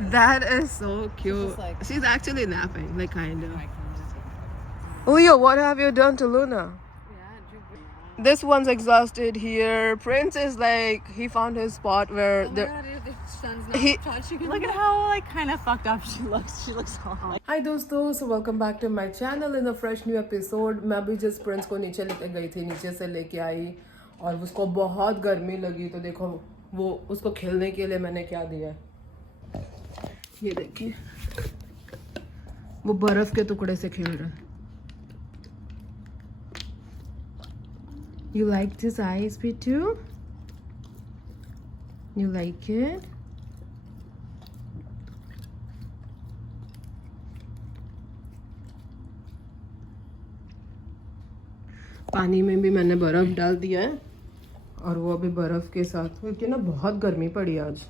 That is so cute. just like- She's actually napping, like kind of. I can Leo, what have you done to Luna? Yeah, This one's exhausted here. Prince is like, he found his spot where oh my the. god, the sun's not He- touching. Look at how like kind of fucked up she looks. She looks all like. Hi दोस्तों, so welcome back to my channel in a fresh new episode. मैं भी जिस Prince को नीचे लेके गई थी, नीचे से लेके आई और उसको बहुत गर्मी लगी, तो देखो वो उसको खेलने के लिए मैंने क्या दिया है, ये देखिए, वो बर्फ के टुकड़े से खेल रहा है. You like this ice too? You like it? पानी में भी मैंने बर्फ़ डाल दिया है और वो अभी बर्फ़ के साथ, क्योंकि ना बहुत गर्मी पड़ी आज.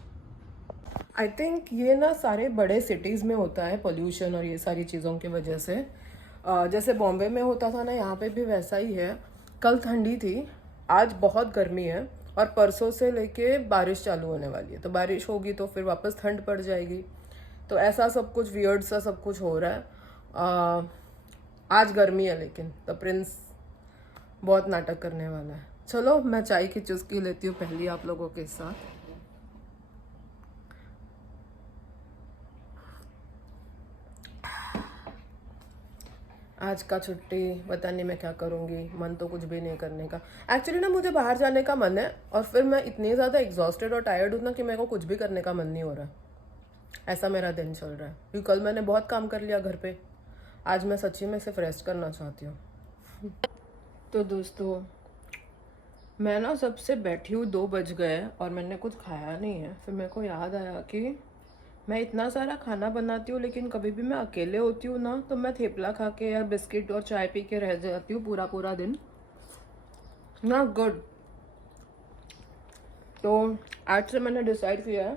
आई थिंक ये ना सारे बड़े सिटीज़ में होता है पोल्यूशन और ये सारी चीज़ों की वजह से. जैसे बॉम्बे में होता था ना, यहाँ पे भी वैसा ही है. कल ठंडी थी, आज बहुत गर्मी है और परसों से लेके बारिश चालू होने वाली है. तो बारिश होगी तो फिर वापस ठंड पड़ जाएगी. तो ऐसा सब कुछ वियर्ड सा सब कुछ हो रहा है. आज गर्मी है लेकिन द प्रिंस बहुत नाटक करने वाला है. चलो मैं चाय की चुस्की लेती हूँ पहली आप लोगों के साथ. आज का छुट्टी पता नहीं मैं क्या करूँगी, मन तो कुछ भी नहीं करने का. एक्चुअली ना मुझे बाहर जाने का मन है और फिर मैं इतनी ज़्यादा एग्जॉस्टेड और टायर्ड हूँ ना कि मेरे को कुछ भी करने का मन नहीं हो रहा. ऐसा मेरा दिन चल रहा है क्योंकि कल मैंने बहुत काम कर लिया घर पे. आज मैं सच्ची में सिर्फ रेस्ट करना चाहती हूँ. तो दोस्तों मैं ना सबसे बैठी हूँ, 2 बज गए और मैंने कुछ खाया नहीं है. फिर मेरे को याद आया कि मैं इतना सारा खाना बनाती हूँ लेकिन कभी भी मैं अकेले होती हूँ ना तो मैं थेपला खा के या बिस्किट और चाय पी के रह जाती हूँ पूरा पूरा दिन. Not good. तो आज से मैंने डिसाइड किया है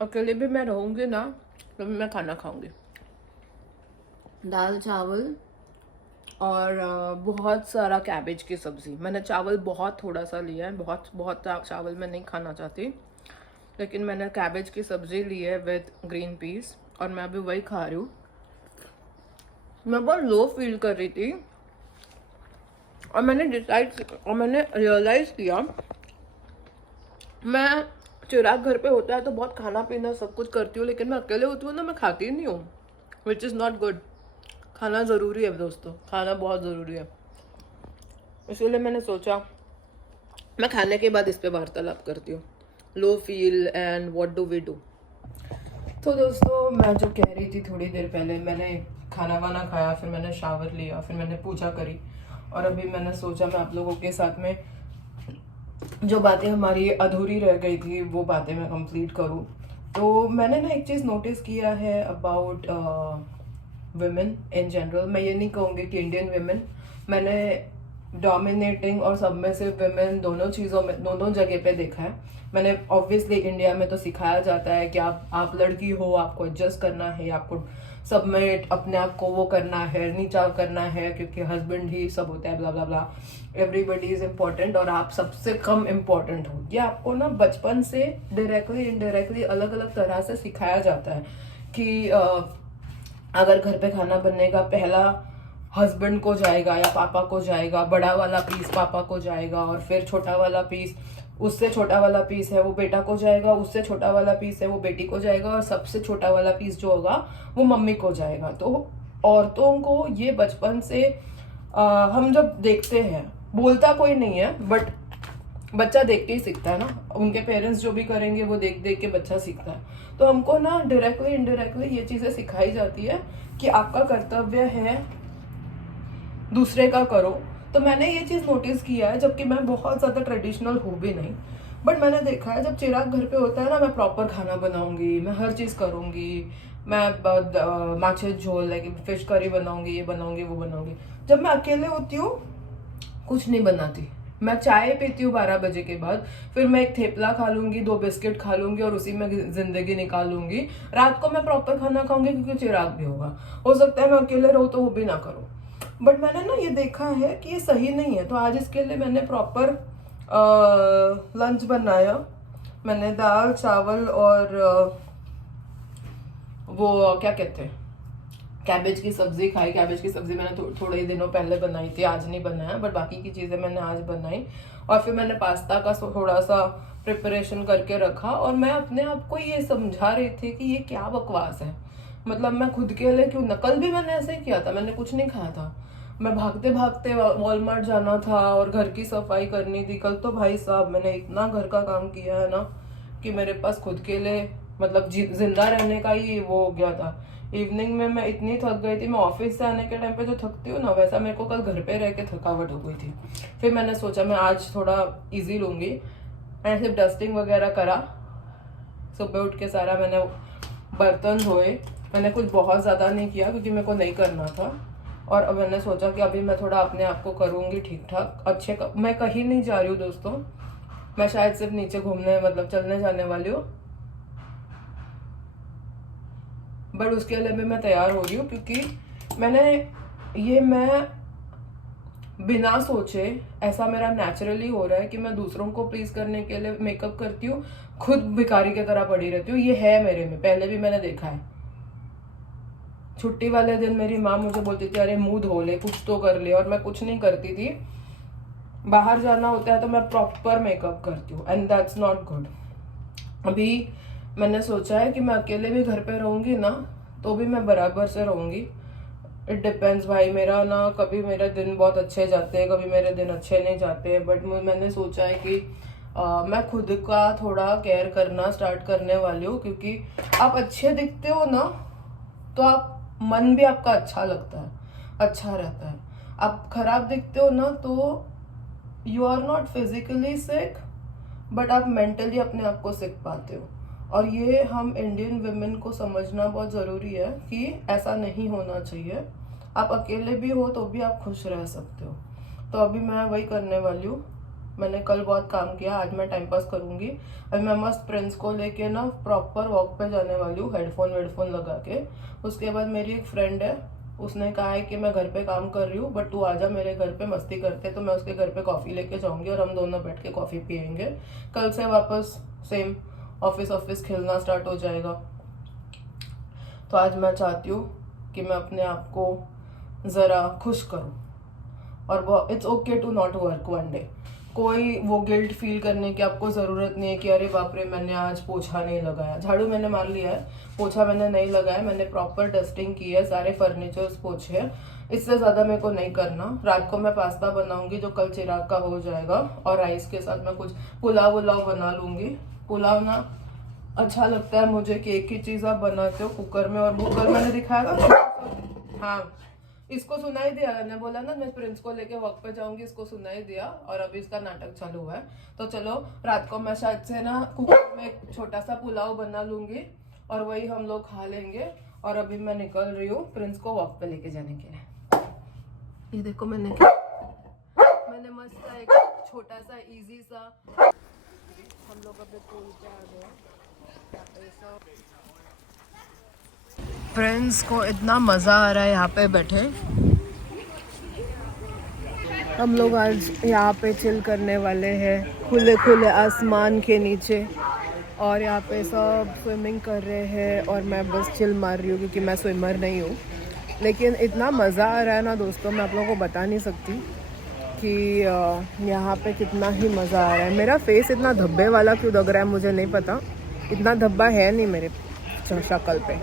अकेले भी मैं रहूँगी ना तो मैं खाना खाऊँगी. दाल चावल और बहुत सारा कैबेज की सब्ज़ी. मैंने चावल बहुत थोड़ा सा लिया है, बहुत चावल मैं नहीं खाना चाहती, लेकिन मैंने कैबेज की सब्ज़ी ली है विद ग्रीन पीस और मैं अभी वही खा रही हूँ. मैं बहुत लो फील कर रही थी और मैंने रियलाइज़ किया, मैं चिराग घर पे होता है तो बहुत खाना पीना सब कुछ करती हूँ, लेकिन मैं अकेले होती हूँ ना मैं खाती ही नहीं हूँ, विच इज़ नॉट गुड. खाना ज़रूरी है दोस्तों, खाना बहुत ज़रूरी है. इसलिए मैंने सोचा मैं खाने के बाद इस पे वार्तालाप करती हूँ. Low feel and what do we do. तो दोस्तों मैं जो कह रही थी थोड़ी देर पहले, मैंने खाना वाना खाया, फिर मैंने शावर लिया, फिर मैंने पूजा करी और अभी मैंने सोचा मैं आप लोगों के साथ में जो बातें हमारी अधूरी रह गई थी वो बातें मैं कंप्लीट करूं. तो मैंने ना एक चीज़ नोटिस किया है अबाउट वुमेन इन जनरल. मैं ये नहीं कहूँगी कि इंडियन वुमेन, मैंने डोमिनेटिंग और सबमिसिव वुमेन दोनों चीज़ों में दोनों जगह पे देखा है. मैंने ऑब्वियसली इंडिया में तो सिखाया जाता है कि आप लड़की हो, आपको एडजस्ट करना है, आपको सबमिट अपने आप को वो करना है, नीचा करना है क्योंकि हस्बैंड ही सब होता है, ब्ला ब्ला ब्ला, एवरीबडी इज इम्पोर्टेंट और आप सबसे कम इम्पोर्टेंट हो. ये आपको ना बचपन से डायरेक्टली इनडायरेक्टली अलग अलग तरह से सिखाया जाता है कि अगर घर पे खाना बनेगा पहला हस्बैंड को जाएगा या पापा को जाएगा, बड़ा वाला पीस पापा को जाएगा और फिर छोटा वाला पीस, उससे छोटा वाला पीस है वो बेटा को जाएगा, उससे छोटा वाला पीस है वो बेटी को जाएगा और सबसे छोटा वाला पीस जो होगा वो मम्मी को जाएगा. तो औरतों को ये बचपन से हम जब देखते हैं, बोलता कोई नहीं है बट बच्चा देख के ही सीखता है ना. उनके पेरेंट्स जो भी करेंगे वो देख देख के बच्चा सीखता है. तो हमको ना डायरेक्टली इनडायरेक्टली ये चीज़ें सिखाई जाती है कि आपका कर्तव्य है दूसरे का करो. तो मैंने ये चीज़ नोटिस किया है, जबकि मैं बहुत ज़्यादा ट्रेडिशनल हूँ भी नहीं, बट मैंने देखा है जब चिराग घर पे होता है ना मैं प्रॉपर खाना बनाऊंगी, मैं हर चीज़ करूंगी, मैं माछे झोल लाइक फिश करी बनाऊंगी, ये बनाऊंगी वो बनाऊंगी. जब मैं अकेले होती हूँ कुछ नहीं बनाती. मैं चाय पीती हूँ 12 बजे के बाद, फिर मैं एक थेपला खा लूंगी, 2 बिस्किट खा लूंगी और उसी में जिंदगी निकाल लूंगी. रात को मैं प्रॉपर खाना खाऊंगी क्योंकि चिराग भी होगा. हो सकता है मैं अकेले रहूँ तो वो भी ना करूँ, बट मैंने ना ये देखा है कि ये सही नहीं है. तो आज इसके लिए मैंने प्रॉपर लंच बनाया. मैंने दाल चावल और वो क्या कहते हैं, कैबेज की सब्जी खाई। कैबेज की सब्जी मैंने थोड़े ही दिनों पहले बनाई थी, आज नहीं बनाया, बट बाकी की चीज़ें मैंने आज बनाई। और फिर मैंने पास्ता का थोड़ा सा प्रिपरेशन करके रखा, और मैं अपने आप को ये समझा रही थी कि ये क्या बकवास है, मतलब मैं खुद के लिए क्यों। कल भी मैंने ऐसे ही किया था, मैंने कुछ नहीं खाया था, मैं भागते भागते वॉलमार्ट जाना था और घर की सफाई करनी थी। कल तो भाई साहब मैंने इतना घर का काम किया है ना कि मेरे पास खुद के लिए मतलब जिंदा रहने का ही वो हो गया था। इवनिंग में मैं इतनी थक गई थी, मैं ऑफिस से आने के टाइम पे जो थकती हूँ ना, वैसा मेरे को कल घर पे रह के थकावट हो गई थी। फिर मैंने सोचा मैं आज थोड़ा इजी लूँगी, एंड सिर्फ डस्टिंग वगैरह करा। सुबह उठ के सारा मैंने बर्तन धोए, मैंने कुछ बहुत ज़्यादा नहीं किया क्योंकि मेरे को नहीं करना था। और अब मैंने सोचा कि अभी मैं थोड़ा अपने आप को करूँगी ठीक ठाक अच्छे मैं कहीं नहीं जा रही हूँ दोस्तों, मैं शायद सिर्फ नीचे घूमने मतलब चलने जाने वाली हूँ, बट उसके लिए भी मैं तैयार हो रही हूँ क्योंकि मैं बिना सोचे ऐसा मेरा नेचुरली हो रहा है कि मैं दूसरों को प्लीज करने के लिए मेकअप करती हूँ, खुद भिखारी की तरह पड़ी रहती हूँ। ये है मेरे में, पहले भी मैंने देखा है। छुट्टी वाले दिन मेरी माँ मुझे बोलती थी अरे मुंह धो ले, कुछ तो कर ले, और मैं कुछ नहीं करती थी। बाहर जाना होता है तो मैं प्रॉपर मेकअप करती हूँ, एंड दैट्स नॉट गुड। अभी मैंने सोचा है कि मैं अकेले भी घर पे रहूंगी ना तो भी मैं बराबर से रहूंगी। इट डिपेंड्स भाई, मेरा ना कभी मेरे दिन बहुत अच्छे जाते हैं, कभी मेरे दिन अच्छे नहीं जाते, बट मैंने सोचा है कि मैं खुद का थोड़ा केयर करना स्टार्ट करने वाली हूँ, क्योंकि आप अच्छे दिखते हो ना तो आप मन भी आपका अच्छा लगता है, अच्छा रहता है। आप खराब दिखते हो ना तो you are not physically sick, but आप मेंटली अपने आप को सिक पाते हो। और ये हम इंडियन वुमेन को समझना बहुत ज़रूरी है कि ऐसा नहीं होना चाहिए। आप अकेले भी हो तो भी आप खुश रह सकते हो। तो अभी मैं वही करने वाली हूँ। मैंने कल बहुत काम किया, आज मैं टाइम पास करूँगी। अभी मैं मस्त प्रिंस को लेके ना प्रॉपर वॉक पे जाने वाली हूँ, हेडफोन लगा के। उसके बाद मेरी एक फ्रेंड है, उसने कहा है कि मैं घर पे काम कर रही हूँ बट तू आजा मेरे घर पे मस्ती करते, तो मैं उसके घर पे कॉफ़ी लेके जाऊँगी और हम दोनों बैठ के कॉफ़ी पियेंगे। कल से वापस सेम ऑफिस खेलना स्टार्ट हो जाएगा। तो आज मैं चाहती हूँ कि मैं अपने आप को ज़रा खुश करूँ, और वो it's okay to not work one day. कोई वो गिल्ट फील करने की आपको ज़रूरत नहीं है कि अरे बाप रे मैंने आज पोछा नहीं लगाया। झाड़ू मैंने मार लिया है, पोछा मैंने नहीं लगाया। मैंने प्रॉपर डस्टिंग की है, सारे फर्नीचर्स पोछे हैं, इससे ज़्यादा मेरे को नहीं करना। रात को मैं पास्ता बनाऊंगी जो कल चिराग का हो जाएगा, और राइस के साथ मैं कुछ पुलाव बना लूँगी। पुलाव ना अच्छा लगता है मुझे कि एक ही चीज़ आप बनाते हो कुकर में, और वो कल मैंने दिखाया था। हाँ, इसको सुनाई दिया, मैंने बोला ना मैं प्रिंस को लेके वॉक पे जाऊंगी, इसको सुनाई दिया और अभी इसका नाटक चालू हुआ है। तो चलो रात को मैं शायद से ना कुकर में एक छोटा सा पुलाव बना लूंगी और वही हम लोग खा लेंगे। और अभी मैं निकल रही हूँ प्रिंस को वॉक पे लेके जाने के लिए। ये देखो मैंने मस्त सा एक छोटा सा इजी सा, हम लोग अपने पूल पे आ गए। फ्रेंड्स को इतना मज़ा आ रहा है यहाँ पे बैठे। हम लोग आज यहाँ पे चिल करने वाले हैं खुले आसमान के नीचे, और यहाँ पे सब स्विमिंग कर रहे हैं और मैं बस चिल मार रही हूँ क्योंकि मैं स्विमर नहीं हूँ। लेकिन इतना मज़ा आ रहा है ना दोस्तों, मैं आप लोगों को बता नहीं सकती कि यहाँ पे कितना ही मज़ा आ रहा है। मेरा फेस इतना धब्बे वाला क्यों लग रहा है मुझे नहीं पता, इतना धब्बा है नहीं मेरे शक्ल पे,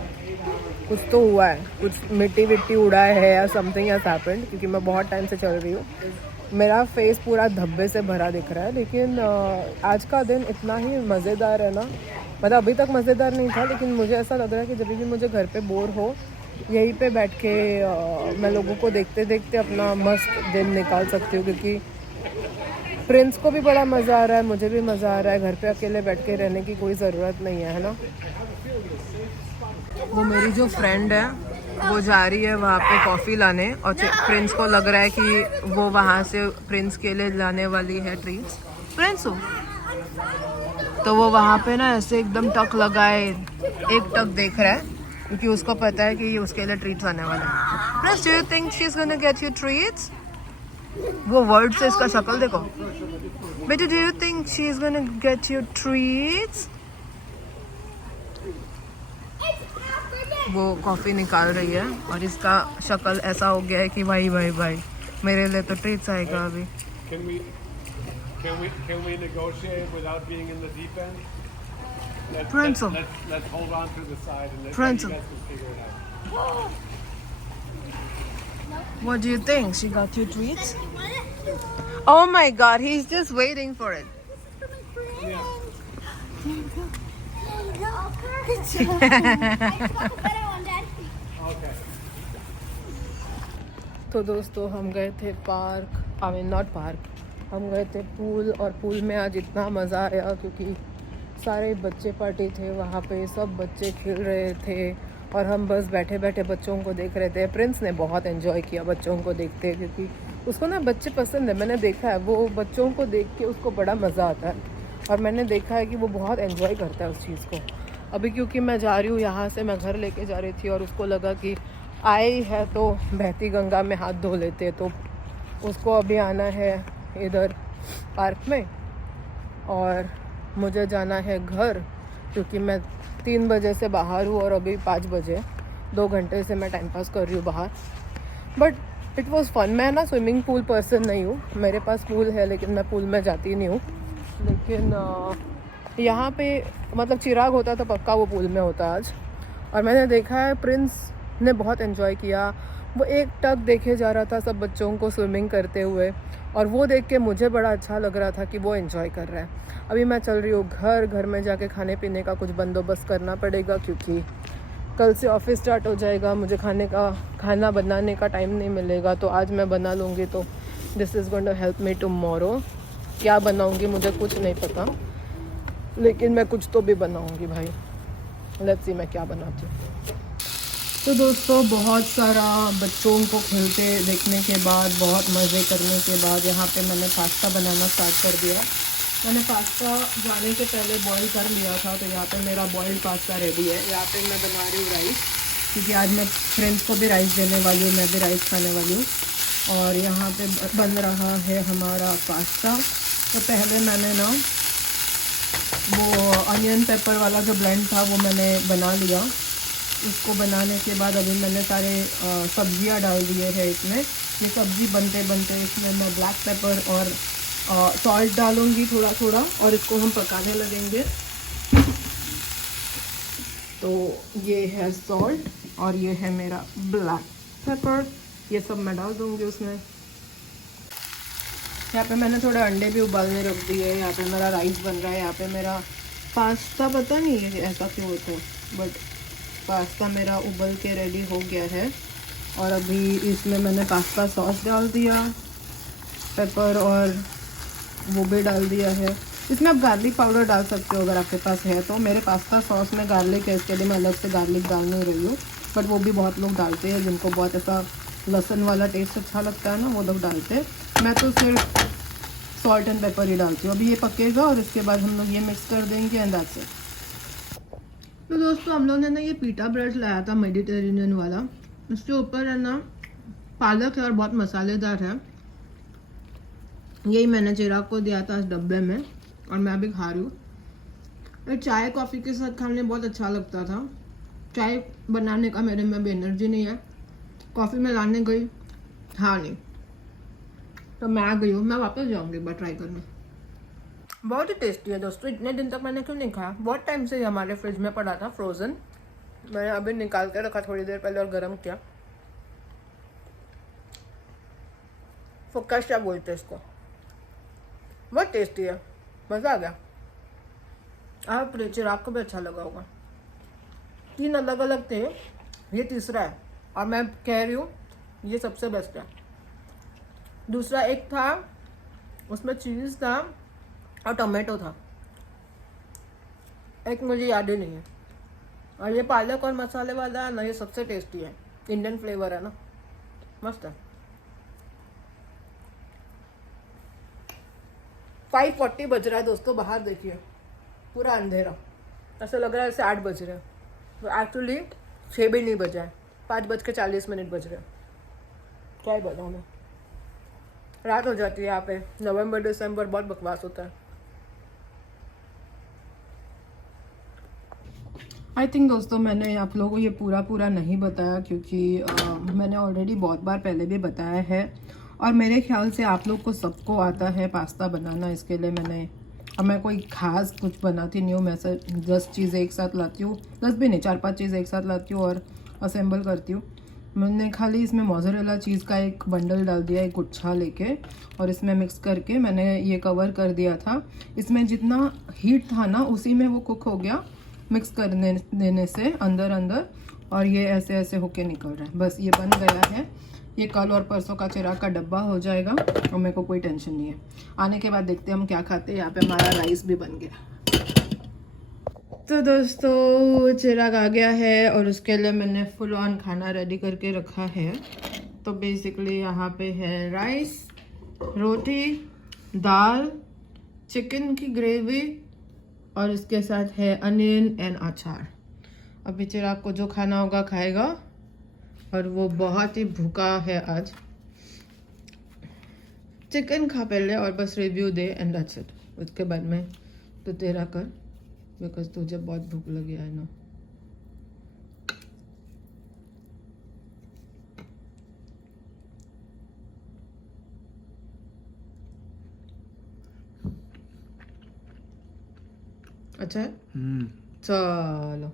कुछ तो हुआ है, कुछ मिट्टी उड़ा है या समथिंग हैज़ हैपेंड, क्योंकि मैं बहुत टाइम से चल रही हूँ। मेरा फेस पूरा धब्बे से भरा दिख रहा है। लेकिन आज का दिन इतना ही मज़ेदार है ना, मतलब अभी तक मज़ेदार नहीं था, लेकिन मुझे ऐसा लग रहा है कि जब भी मुझे घर पे बोर हो यहीं पे बैठ के मैं लोगों को देखते देखते अपना मस्त दिन निकाल सकती हूँ। क्योंकि प्रिंस को भी बड़ा मज़ा आ रहा है, मुझे भी मज़ा आ रहा है। घर पे अकेले बैठ के रहने की कोई ज़रूरत नहीं है ना। वो मेरी जो फ्रेंड है वो जा रही है वहाँ पे कॉफ़ी लाने, और प्रिंस को लग रहा है कि वो वहाँ से प्रिंस के लिए लाने वाली है ट्रीट्स। प्रिंस हो तो वो वहाँ पे ना ऐसे एकदम टक लगाए एक टक देख रहा है, क्योंकि उसको पता है कि उसके लिए ट्रीट्स आने वाले हैं। Prince, do you think she is gonna get you treats? वो वर्ड से इसका शक्ल देखो बेटा। Do you think she is gonna get you treats? वो कॉफ़ी निकाल रही है और इसका शक्ल ऐसा हो गया है कि भाई भाई भाई मेरे लिए तो ट्रीट्स आएगा अभी। Can we negotiate without being in the deep end? Prince, Let's hold on to the side and let Prince, you guys can figure it out. what do you think? She got you treats? Oh my God, he's just waiting for it. Okay. तो दोस्तों हम गए थे park, I mean not park, हम गए थे pool, और pool में आज इतना मज़ा आया क्योंकि सारे बच्चे पार्टी थे वहाँ पे, सब बच्चे खेल रहे थे और हम बस बैठे बैठे बच्चों को देख रहे थे। प्रिंस ने बहुत एंजॉय किया बच्चों को देखते, क्योंकि उसको ना बच्चे पसंद है, मैंने देखा है वो बच्चों को देख के उसको बड़ा मज़ा आता है और मैंने देखा है कि वो बहुत एंजॉय करता है उस चीज़ को। अभी क्योंकि मैं जा रही हूँ यहाँ से, मैं घर लेके जा रही थी और उसको लगा कि आई है तो बहती गंगा में हाथ धो लेते, तो उसको अभी आना है इधर पार्क में और मुझे जाना है घर, क्योंकि मैं 3 बजे से बाहर हूँ और अभी 5 बजे, 2 घंटे से मैं टाइम पास कर रही हूँ बाहर। But it was fun. मैं ना स्विमिंग पूल पर्सन नहीं हूँ, मेरे पास पूल है लेकिन मैं पूल में जाती नहीं हूँ। लेकिन यहाँ पे मतलब चिराग होता तो पक्का वो पूल में होता आज। और मैंने देखा है प्रिंस ने बहुत एंजॉय किया, वो एक टक देखे जा रहा था सब बच्चों को स्विमिंग करते हुए और वो देख के मुझे बड़ा अच्छा लग रहा था कि वो एंजॉय कर रहा है। अभी मैं चल रही हूँ घर में जाके खाने पीने का कुछ बंदोबस्त करना पड़ेगा क्योंकि कल से ऑफिस स्टार्ट हो जाएगा, मुझे खाना बनाने का टाइम नहीं मिलेगा, तो आज मैं बना लूँगी तो this is going to help me tomorrow. क्या बनाऊँगी मुझे कुछ नहीं पता, लेकिन मैं कुछ तो भी बनाऊँगी भाई। लेट्स सी मैं क्या बनाती हूँ। तो दोस्तों बहुत सारा बच्चों को खेलते देखने के बाद, बहुत मज़े करने के बाद यहाँ पे मैंने पास्ता बनाना स्टार्ट कर दिया। मैंने पास्ता जाने से पहले बॉईल कर लिया था, तो यहाँ पे मेरा बॉइल्ड पास्ता रेडी है। यहाँ पे मैं बना रही हूँ राइस, क्योंकि आज मैं फ्रेंड्स को भी राइस देने वाली हूँ, मैं भी राइस खाने वाली हूँ। और यहाँ पे बन रहा है हमारा पास्ता। तो पहले मैंने ना वो अनियन पेपर वाला जो ब्लेंड था वो मैंने बना लिया। उसको बनाने के बाद अभी मैंने सारे सब्जियां डाल दिए हैं इसमें। ये सब्ज़ी बनते बनते इसमें मैं ब्लैक पेपर और सॉल्ट डालूँगी थोड़ा थोड़ा और इसको हम पकाने लगेंगे। तो ये है सॉल्ट और ये है मेरा ब्लैक पेपर, ये सब मैं डाल दूँगी उसमें। यहाँ पे मैंने थोड़े अंडे भी उबालने रख दिए। यहाँ पे मेरा राइस बन रहा है, यहाँ पे मेरा पास्ता, पता नहीं है ऐसा क्यों होता है, बट पास्ता मेरा उबल के रेडी हो गया है। और अभी इसमें मैंने पास्ता सॉस डाल दिया, पेपर और वो भी डाल दिया है। इसमें आप गार्लिक पाउडर डाल सकते हो अगर आपके पास है तो। मेरे पास्ता सॉस में गार्लिक है, इसके लिए मैं अलग से गार्लिक डाल नहीं रही हूँ, बट वो भी बहुत लोग डालते हैं जिनको बहुत ऐसा लहसुन वाला टेस्ट अच्छा लगता है ना, वो लोग डालते हैं। मैं तो सिर्फ सॉल्ट एंड पेपर ही डालती हूँ। अभी ये पकेगा और इसके बाद हम लोग ये मिक्स कर देंगे एंड दैट्स इट। तो दोस्तों हम लोगों ने ना ये पीटा ब्रेड लाया था मेडिटेरेनियन वाला, इसके ऊपर है ना पालक है और बहुत मसालेदार है। यही मैंने चिराग को दिया था इस डब्बे में और मैं अभी खा रही हूँ। चाय कॉफ़ी के साथ खाने बहुत अच्छा लगता था। चाय बनाने का मेरे में भी एनर्जी नहीं है, कॉफ़ी में लाने गई था नहीं, तो मैं आ गई हूँ। मैं वापस जाऊँगी एक बार ट्राई करने। बहुत ही टेस्टी है दोस्तों, इतने दिन तक मैंने क्यों नहीं खाया, बहुत टाइम से हमारे फ्रिज में पड़ा था फ्रोज़न। मैंने अभी निकाल के रखा थोड़ी देर पहले और गर्म किया। फुक्का क्या बोलते हैं इसको, बहुत टेस्टी है, मज़ा आ गया। आप चिराग को भी अच्छा लगा होगा। 3 अलग अलग थे, ये तीसरा है और मैं कह रही हूँ ये सबसे बेस्ट है। दूसरा एक था उसमें चीज़ था और टमाटो था, एक मुझे याद ही नहीं है। और ये पालक और मसाले वाला है ना, ये सबसे टेस्टी है, इंडियन फ्लेवर है ना, मस्त है। 5:40 बज रहा है दोस्तों, बाहर देखिए पूरा अंधेरा, ऐसा लग रहा है जैसे 8 बज रहे हैं, तो एक्चुअली 6 भी नहीं बजा है, 5:40 बज रहे हैं। क्या ही बताऊँ मैं, रात हो जाती है यहाँ पे। नवंबर दिसंबर बहुत बकवास होता है। आई थिंक दोस्तों मैंने आप लोगों को ये पूरा नहीं बताया, क्योंकि मैंने ऑलरेडी बहुत बार पहले भी बताया है, और मेरे ख्याल से आप लोग को सबको आता है पास्ता बनाना। इसके लिए मैं कोई ख़ास कुछ बनाती नहीं हूँ। मैं से 10 चीज़ें एक साथ लाती हूँ, 10 भी नहीं, 4-5 चीज़ें एक साथ लाती हूँ और असेंबल करती हूँ। मैंने खाली इसमें मोज़रेला चीज़ का एक बंडल डाल दिया, एक गुच्छा लेके, और इसमें मिक्स करके मैंने ये कवर कर दिया था। इसमें जितना हीट था ना उसी में वो कुक हो गया, मिक्स कर देने से अंदर, और ये ऐसे ऐसे होके निकल रहा है। बस ये बन गया है। ये कल और परसों का चिराग का डब्बा हो जाएगा और मेरे को कोई टेंशन नहीं है। आने के बाद देखते हैं हम क्या खाते हैं। यहाँ पे हमारा राइस भी बन गया। तो दोस्तों चिराग आ गया है और उसके लिए मैंने फुल ऑन खाना रेडी करके रखा है। तो बेसिकली यहाँ पे है राइस, रोटी, दाल, चिकन की ग्रेवी, और इसके साथ है अनियन एंड अचार। अभी चिराग को जो खाना होगा खाएगा, और वो बहुत ही भूखा है आज। चिकन खा पहले और बस review they and that's it. उसके बाद में तो तेरा कर, बिकॉज तुझे बहुत भूख लगी है ना। अच्छा है? चलो।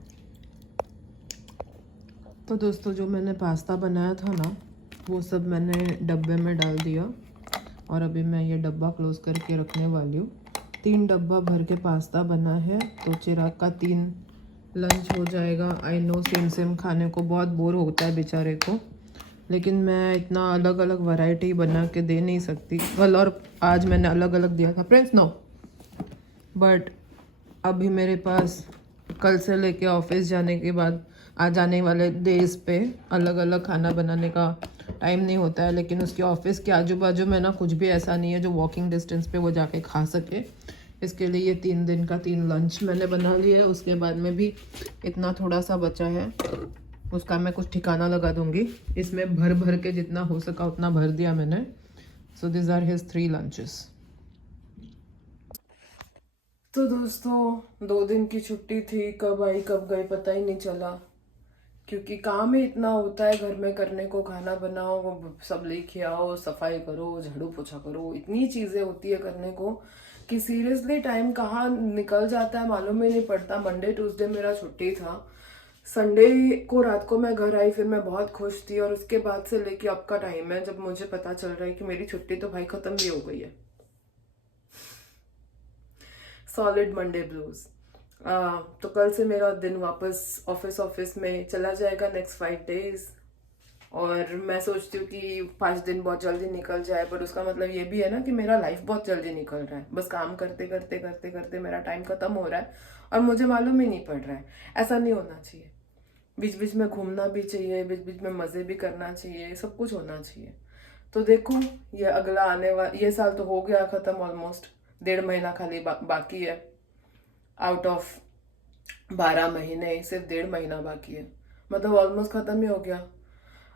तो दोस्तों जो मैंने पास्ता बनाया था ना वो सब मैंने डब्बे में डाल दिया, और अभी मैं ये डब्बा क्लोज करके रखने वाली हूँ। 3 डब्बा भर के पास्ता बना है, तो चिराग का 3 लंच हो जाएगा। आई नो सेम खाने को बहुत बोर होता है बेचारे को, लेकिन मैं इतना अलग अलग वैरायटी बना के दे नहीं सकती। कल और आज मैंने अलग अलग दिया था फ्रेंड्स, नो, बट अभी मेरे पास कल से लेके ऑफिस जाने के बाद आ जाने वाले डेज पे अलग अलग खाना बनाने का टाइम नहीं होता है। लेकिन उसके ऑफिस के आजू बाजू में ना कुछ भी ऐसा नहीं है जो वॉकिंग डिस्टेंस पे वो जाके खा सके। इसके लिए ये 3 दिन का 3 लंच मैंने बना लिया है। उसके बाद में भी इतना थोड़ा सा बचा है, उसका मैं कुछ ठिकाना लगा दूंगी। इसमें भर भर के जितना हो सका उतना भर दिया मैंने। So this are his 3 lunches. तो दोस्तों 2 दिन की छुट्टी थी, कब आई कब गई पता ही नहीं चला, क्योंकि काम ही इतना होता है घर में करने को। खाना बनाओ, सब लेके आओ, सफाई करो, झाड़ू पोछा करो, इतनी चीज़ें होती है करने को कि सीरियसली टाइम कहाँ निकल जाता है मालूम ही नहीं पड़ता। मंडे ट्यूसडे मेरा छुट्टी था, संडे को रात को मैं घर आई, फिर मैं बहुत खुश थी। और उसके बाद से लेके अब का टाइम है जब मुझे पता चल रहा है कि मेरी छुट्टी तो भाई खत्म भी हो गई है। Solid Monday blues. तो कल से मेरा दिन वापस ऑफिस में चला जाएगा, नेक्स्ट 5 डेज। और मैं सोचती हूँ कि 5 दिन बहुत जल्दी निकल जाए, पर उसका मतलब ये भी है ना कि मेरा लाइफ बहुत जल्दी निकल रहा है। बस काम करते करते करते करते मेरा टाइम खत्म हो रहा है और मुझे मालूम ही नहीं पड़ रहा है। ऐसा नहीं होना चाहिए। बीच बीच में घूमना भी चाहिए, बीच बीच में मज़े भी करना चाहिए, सब कुछ होना चाहिए। तो देखो ये अगला आने वाला, ये साल तो हो गया ख़त्म ऑलमोस्ट। 1.5 महीना खाली बाकी है। आउट ऑफ 12 महीने सिर्फ 1.5 महीना बाकी है, मतलब ऑलमोस्ट ख़त्म ही हो गया।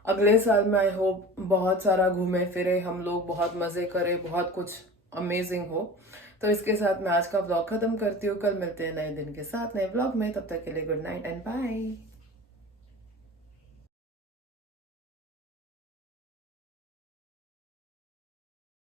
अगले साल में आई होप बहुत सारा घूमे फिरे हम लोग, बहुत मज़े करें, बहुत कुछ अमेजिंग हो। तो इसके साथ मैं आज का ब्लॉग ख़त्म करती हूँ। कल मिलते हैं नए दिन के साथ नए ब्लॉग में। तब तक के लिए गुड नाइट एंड बाय।